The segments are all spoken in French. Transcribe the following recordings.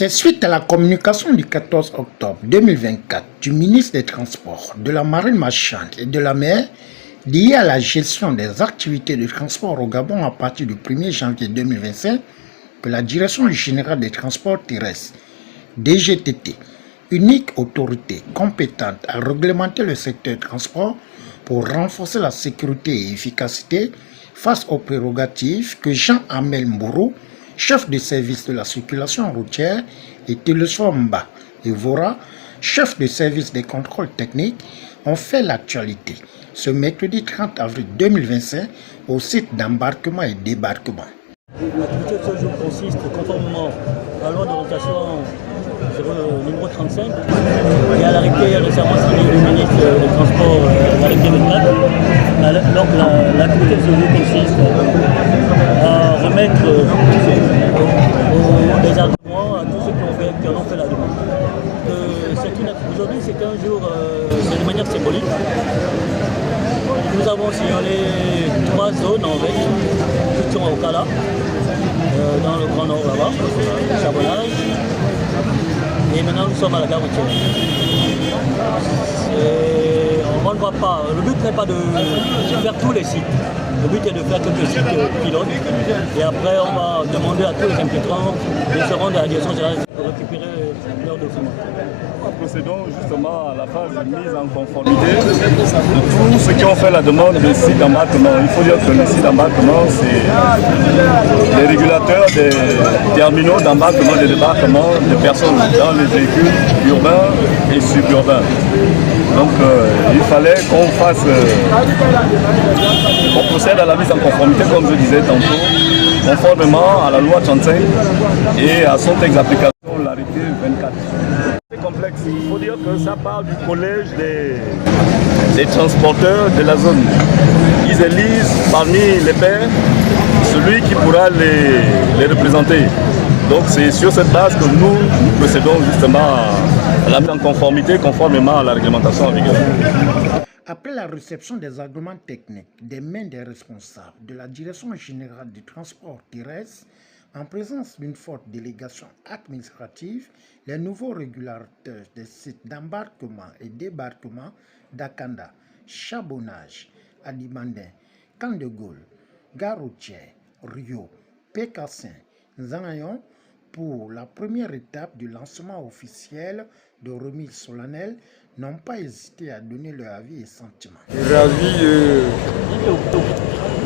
C'est suite à la communication du 14 octobre 2024 du ministre des Transports, de la Marine marchande et de la mer liée à la gestion des activités de transport au Gabon à partir du 1er janvier 2025 que la Direction générale des transports terrestres, DGTT, unique autorité compétente à réglementer le secteur du transport pour renforcer la sécurité et efficacité face aux prérogatives que Jean-Amel Mboro, chef de service de la circulation routière, et Telesomba et Vora, chef de service des contrôles techniques, ont fait l'actualité ce mercredi 30 avril 2025 au site d'embarquement et débarquement. L'activité de ce jour consiste, conformément à la loi d'orientation numéro 35 et à l'arrêté récemment signé du ministre des Transports, l'arrêté 24. Donc l'activité de ce jour consiste à remettre des arguments à tous ceux qui en ont fait la demande. Aujourd'hui c'est un jour, c'est de manière symbolique. Nous avons signalé 3 zones en fait, qui sont au Kala, dans le Grand Nord là-bas, Chabonnage, et maintenant nous sommes à la gare routière. On ne voit pas, le but n'est pas de faire tous les sites, le but est de faire quelques sites pilotes, et après on va demander à tous les implicants de se rendre à la direction générale pour récupérer leurs documents. Procédons justement à la phase de mise en conformité de tous ceux qui ont fait la demande de sites d'embarquement. Il faut dire que les sites d'embarquement, c'est les régulateurs des terminaux d'embarquement et de débarquement de personnes dans les véhicules urbains et suburbains. Donc il fallait qu'on procède à la mise en conformité, comme je disais tantôt, conformément à la loi 35 et à son texte d'application, l'arrêté 24. Complexe. Il faut dire que ça part du collège des transporteurs de la zone. Ils élisent parmi les pairs celui qui pourra les représenter. Donc c'est sur cette base que nous procédons justement à la mise en conformité conformément à la réglementation en vigueur. Après la réception des arguments techniques des mains des responsables de la Direction générale du transport terrestre, en présence d'une forte délégation administrative, les nouveaux régulateurs des sites d'embarquement et débarquement d'Akanda, Chabonnage, Adibandin, Camp de Gaulle, Gare routière, Rio, Pécassin, Zanayon, pour la première étape du lancement officiel de remise solennelle, n'ont pas hésité à donner leur avis et sentiments. Ravi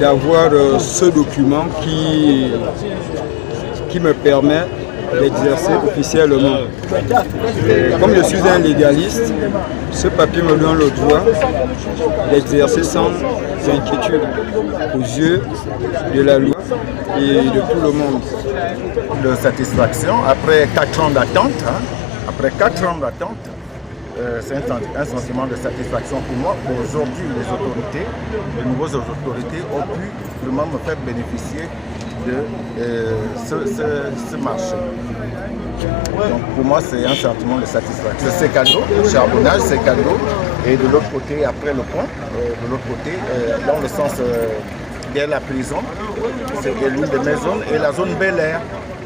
d'avoir ce document qui me permet d'exercer officiellement. Comme je suis un légaliste, ce papier me donne le droit d'exercer sans inquiétude aux yeux de la loi et de tout le monde. De satisfaction, après 4 ans d'attente, c'est un sentiment de satisfaction pour moi. Aujourd'hui, les nouvelles autorités ont pu vraiment me faire bénéficier de ce marché. Donc pour moi, c'est un sentiment de satisfaction. C'est cadeau, le charbonnage, c'est cadeau. Et de l'autre côté, après le pont, de l'autre côté, dans le sens derrière la prison, c'est l'une de mes zones, et la zone Bel Air,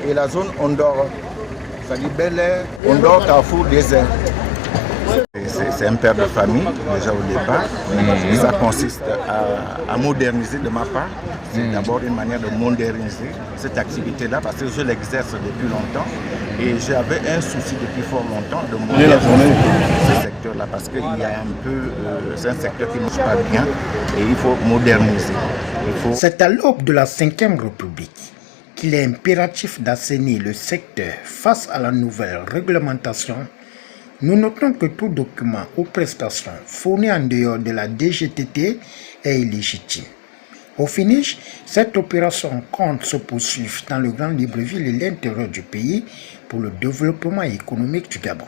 et la zone Ondor. Ça dit Bel Air, Ondor, Carrefour, Désert. C'est un père de famille, déjà au départ. Ça consiste à moderniser de ma part. C'est d'abord une manière de moderniser cette activité-là parce que je l'exerce depuis longtemps. Et j'avais un souci depuis fort longtemps de moderniser ce secteur-là parce qu'il y a un peu, c'est un secteur qui ne marche pas bien et il faut moderniser. C'est à l'aube de la 5e République qu'il est impératif d'assainir le secteur face à la nouvelle réglementation. Nous notons que tout document ou prestation fourni en dehors de la DGTT est illégitime. Au finish, cette opération compte se poursuivre dans le Grand Libreville et l'intérieur du pays pour le développement économique du Gabon.